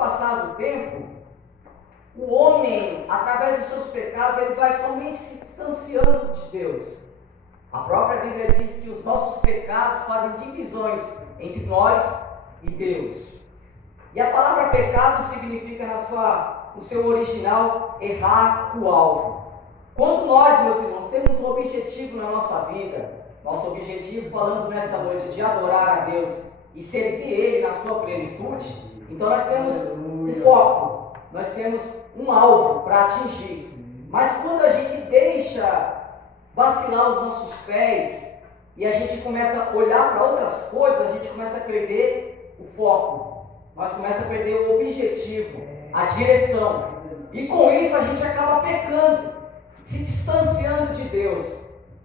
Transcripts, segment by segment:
passar do tempo, o homem, através dos seus pecados, ele vai somente se distanciando de Deus. A própria Bíblia diz que os nossos pecados fazem divisões entre nós e Deus. E a palavra pecado significa no seu original, errar o alvo. Quando nós, meus irmãos, temos um objetivo na nossa vida, nosso objetivo, falando nesta noite, de adorar a Deus e servir Ele na sua plenitude, então nós temos um foco, nós temos um alvo para atingir. Mas quando a gente deixa vacilar os nossos pés e a gente começa a olhar para outras coisas, a gente começa a perder o foco, nós começamos a perder o objetivo, a direção, e com isso a gente acaba pecando, se distanciando de Deus.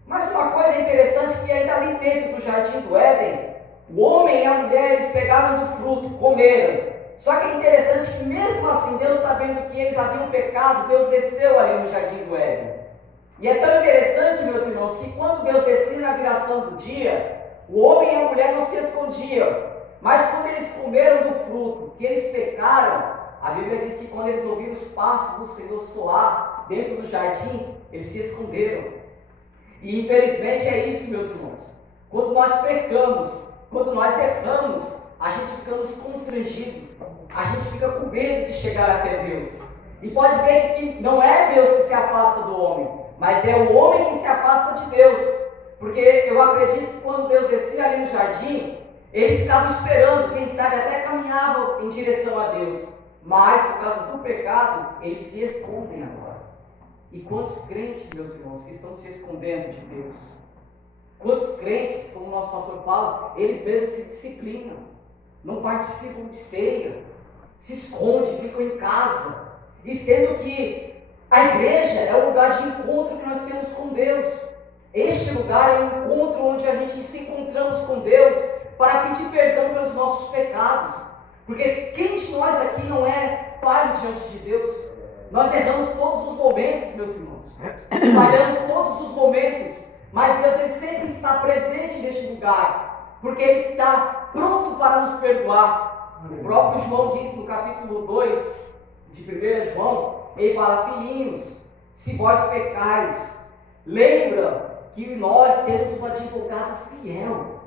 Mas uma coisa interessante que ainda ali dentro do jardim do Éden, o homem e a mulher, eles pegaram do fruto, comeram. Só que é interessante que mesmo assim, Deus sabendo que eles haviam pecado, Deus desceu ali no jardim do Éden. E é tão interessante, meus irmãos, que quando Deus descia na viração do dia, o homem e a mulher não se escondiam. Mas quando eles comeram do fruto, que eles pecaram, a Bíblia diz que quando eles ouviram os passos do Senhor soar dentro do jardim, eles se esconderam. E infelizmente é isso, meus irmãos. Quando nós pecamos, quando nós erramos, a gente ficamos constrangidos, a gente fica com medo de chegar até Deus. E pode ver que não é Deus que se afasta do homem, mas é o homem que se afasta de Deus. Porque eu acredito que quando Deus descia ali no jardim, eles ficavam esperando, quem sabe até caminhavam em direção a Deus. Mas por causa do pecado, eles se escondem agora. E quantos crentes, meus irmãos, que estão se escondendo de Deus? Quantos crentes, como o nosso pastor fala, eles mesmos se disciplinam, não participam de ceia, se escondem, ficam em casa, e sendo que a igreja é o lugar de encontro que nós temos com Deus. Este lugar é o encontro onde a gente se encontramos com Deus para pedir perdão pelos nossos pecados. Porque quem de nós aqui não é falho diante de Deus? Nós erramos todos os momentos, meus irmãos. Falhamos todos os momentos. Mas Deus, Ele sempre está presente neste lugar. Porque Ele está pronto para nos perdoar. O próprio João diz no capítulo 2 de 1 João, ele fala: filhinhos, se vós pecais, lembra que nós temos um advogado fiel.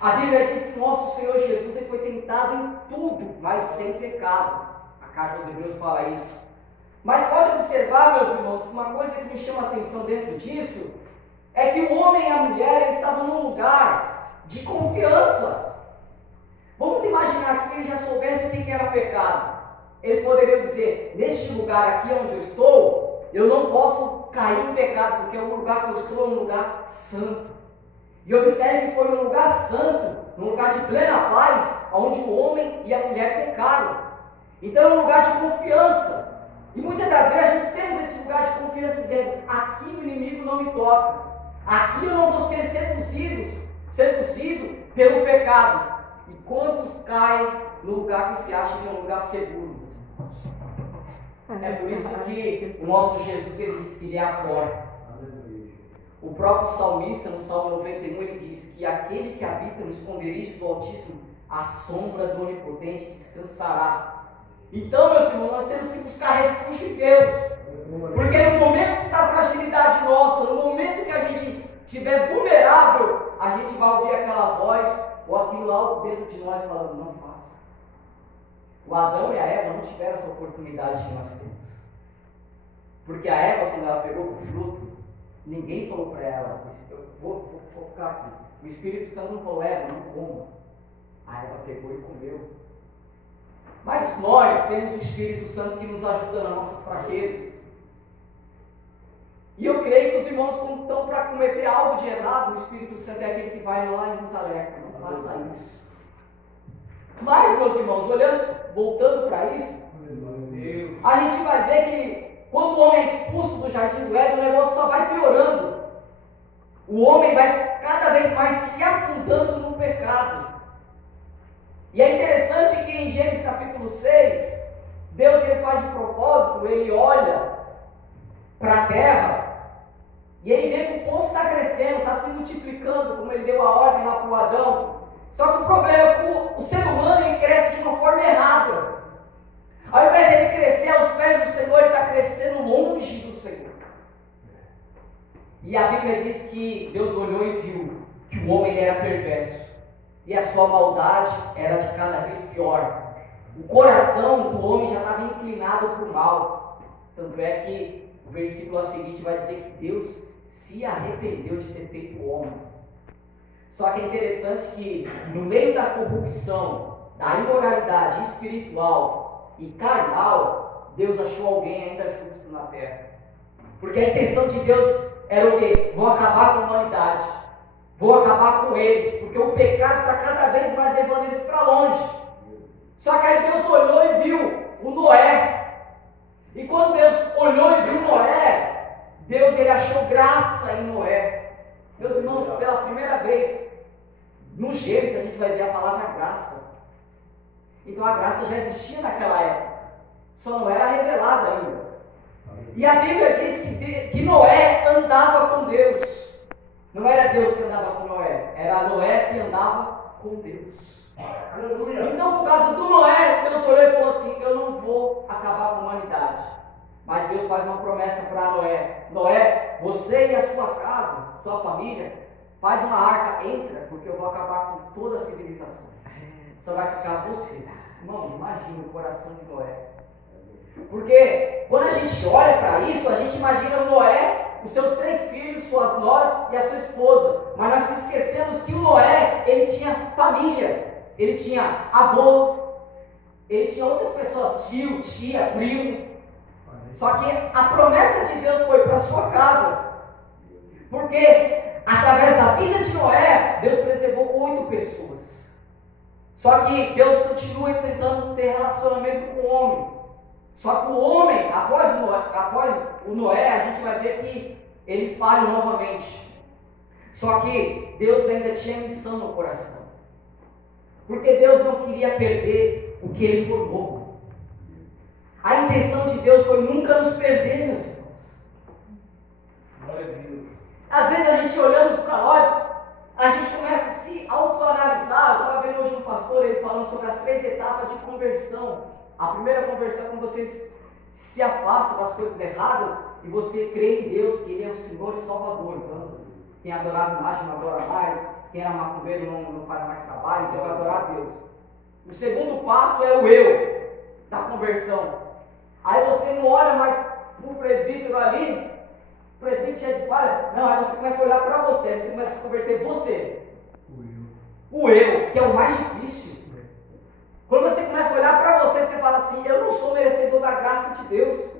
A Bíblia diz que nosso Senhor Jesus, ele foi tentado em tudo, mas sem pecado. A carta aos Hebreus fala isso. Mas pode observar, meus irmãos, uma coisa que me chama a atenção dentro disso é que o homem e a mulher estavam num lugar de confiança. Vamos imaginar que eles já soubessem o que era pecado. Eles poderiam dizer: neste lugar aqui onde eu estou, eu não posso cair em pecado, porque o lugar que eu estou é um lugar santo. E observe que foi um lugar santo, um lugar de plena paz, onde o homem e a mulher pecaram. Então é um lugar de confiança. E muitas das vezes a gente temos esse lugar de confiança dizendo: aqui o inimigo não me toca, aqui eu não vou ser seduzido pelo pecado. E quantos caem no lugar que se acha que é um lugar seguro? É por isso que o nosso Jesus, ele diz que ele é a porta. O próprio salmista, no Salmo 91, ele diz que aquele que habita no esconderijo do Altíssimo, a sombra do Onipotente descansará. Então, meus irmãos, nós temos que buscar refúgio em Deus. Porque no momento da fragilidade nossa, no momento que a gente estiver vulnerável, a gente vai ouvir aquela voz ou aquilo lá dentro de nós falando: não faça. O Adão e a Eva não tiveram essa oportunidade que nós temos. Porque a Eva, quando ela pegou o fruto, ninguém falou para ela: eu vou ficar aqui. O Espírito Santo não falou: Eva, não coma. A Eva pegou e comeu. Mas nós temos o Espírito Santo que nos ajuda nas nossas fraquezas. E eu creio que os irmãos, quando estão para cometer algo de errado, o Espírito Santo é aquele que vai lá e nos alerta: não faça isso. Mas, meus irmãos, voltando para isso, a gente vai ver que quando o homem é expulso do jardim do Éden, o negócio só vai piorando. O homem vai cada vez mais se afundando no pecado. E é interessante que em Gênesis capítulo 6, Deus, ele faz de propósito, ele olha para a terra e ele vê que o povo está crescendo, está se multiplicando, como ele deu a ordem lá para o Adão. Só que o problema é que o ser humano, ele cresce de uma forma errada. E a Bíblia diz que Deus olhou e viu que o homem era perverso. E a sua maldade era de cada vez pior. O coração do homem já estava inclinado para o mal. Tanto é que o versículo a seguinte vai dizer que Deus se arrependeu de ter feito o homem. Só que é interessante que no meio da corrupção, da imoralidade espiritual e carnal, Deus achou alguém ainda justo na terra. Porque a intenção de Deus era o quê? Vou acabar com a humanidade. Vou acabar com eles. Porque o pecado está cada vez mais levando eles para longe. Só que aí Deus olhou e viu o Noé. E quando Deus olhou e viu Noé, Deus ele achou graça em Noé. Meus irmãos, pela primeira vez, no Gênesis a gente vai ver a palavra graça. Então a graça já existia naquela época. Só não era revelada ainda. E a Bíblia diz que Noé andava com Deus. Não era Deus que andava com Noé, era Noé que andava com Deus. Então, por causa do Noé, Deus olhou e falou assim: eu não vou acabar com a humanidade. Mas Deus faz uma promessa para Noé: Noé, você e a sua casa, sua família, faz uma arca, entra, porque eu vou acabar com toda a civilização. Só vai ficar você. Irmão, imagina o coração de Noé. Porque quando a gente olha para isso, a gente imagina o Noé, os seus 3 filhos, suas noras e a sua esposa. Mas nós se esquecemos que o Noé, ele tinha família. Ele tinha avô, ele tinha outras pessoas, tio, tia, primo. Só que a promessa de Deus foi para a sua casa. Porque através da vida de Noé, Deus preservou 8 pessoas. Só que Deus continua tentando ter relacionamento com o homem. Só que o homem, após o Noé, a gente vai ver que eles falham novamente. Só que Deus ainda tinha missão no coração. Porque Deus não queria perder o que Ele formou. A intenção de Deus foi nunca nos perder, meus irmãos. Às vezes a gente olhando para nós, a gente começa a se autoanalisar. Eu estava vendo hoje um pastor, ele falando sobre as 3 etapas de conversão. A primeira conversão é quando você se afasta das coisas erradas e você crê em Deus, que Ele é o Senhor e Salvador. Então, quem adorava imagem não adora mais, quem era macumbeiro não faz mais trabalho, então vai adorar a Deus. O segundo passo é o eu, da conversão. Aí você não olha mais para o presbítero ali, o presbítero cheio de falha, não, aí você começa a olhar para você, aí você começa a se converter você. O eu, que é o mais difícil. Quando você começa a olhar para você, você fala assim: eu não sou merecedor da graça de Deus.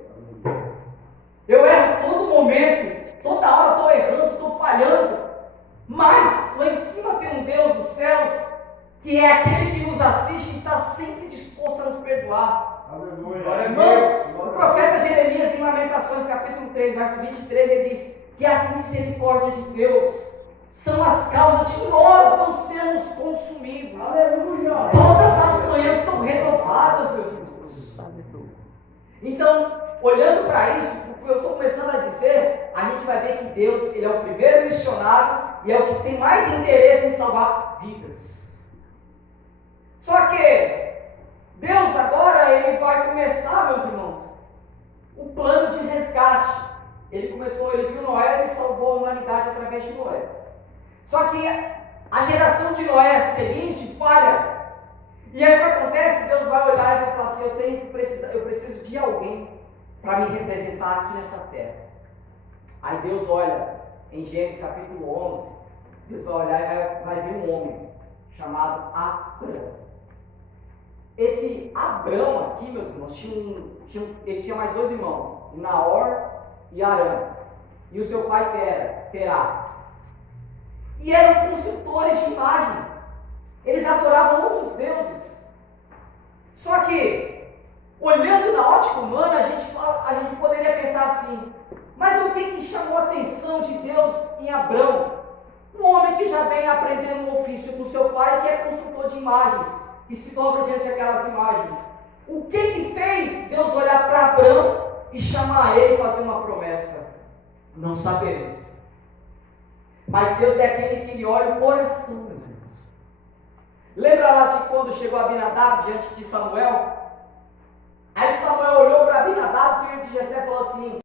Eu erro todo momento, toda hora estou errando, estou falhando. Mas lá em cima tem um Deus dos céus, que é aquele que nos assiste e está sempre disposto a nos perdoar. Irmãos, o profeta Jeremias, em Lamentações, capítulo 3, verso 23, ele diz que as misericórdias de Deus são as causas de nós não sermos consumidos. Aleluia. Todas as manhãs são renovadas, meus irmãos. Então, olhando para isso, o que eu estou começando a dizer, a gente vai ver que Deus, Ele é o primeiro missionário e é o que tem mais interesse em salvar vidas. Só que Deus agora, Ele vai começar, meus irmãos, o plano de resgate. Ele viu Noé, Ele salvou a humanidade através de Noé. Só que a geração de Noé seguinte falha. E aí o que acontece? Deus vai olhar e vai falar assim: eu preciso de alguém para me representar aqui nessa terra. Aí Deus olha em Gênesis capítulo 11, Deus vai olhar e vai ver um homem chamado Abrão. Esse Abrão aqui, meus irmãos, ele tinha mais 2 irmãos, Naor e Arã. E o seu pai Terá. E eram construtores de imagem. Eles adoravam outros deuses. Só que, olhando na ótica humana, a gente poderia pensar assim: mas o que chamou a atenção de Deus em Abrão? Um homem que já vem aprendendo um ofício com seu pai, que é construtor de imagens, e se dobra diante daquelas imagens. O que fez Deus olhar para Abrão e chamar ele e fazer uma promessa? Não sabemos. Mas Deus é aquele que lhe olha o coração, meus irmãos. Lembra lá de quando chegou Abinadab diante de Samuel? Aí Samuel olhou para Abinadab, filho de Jessé, e falou assim: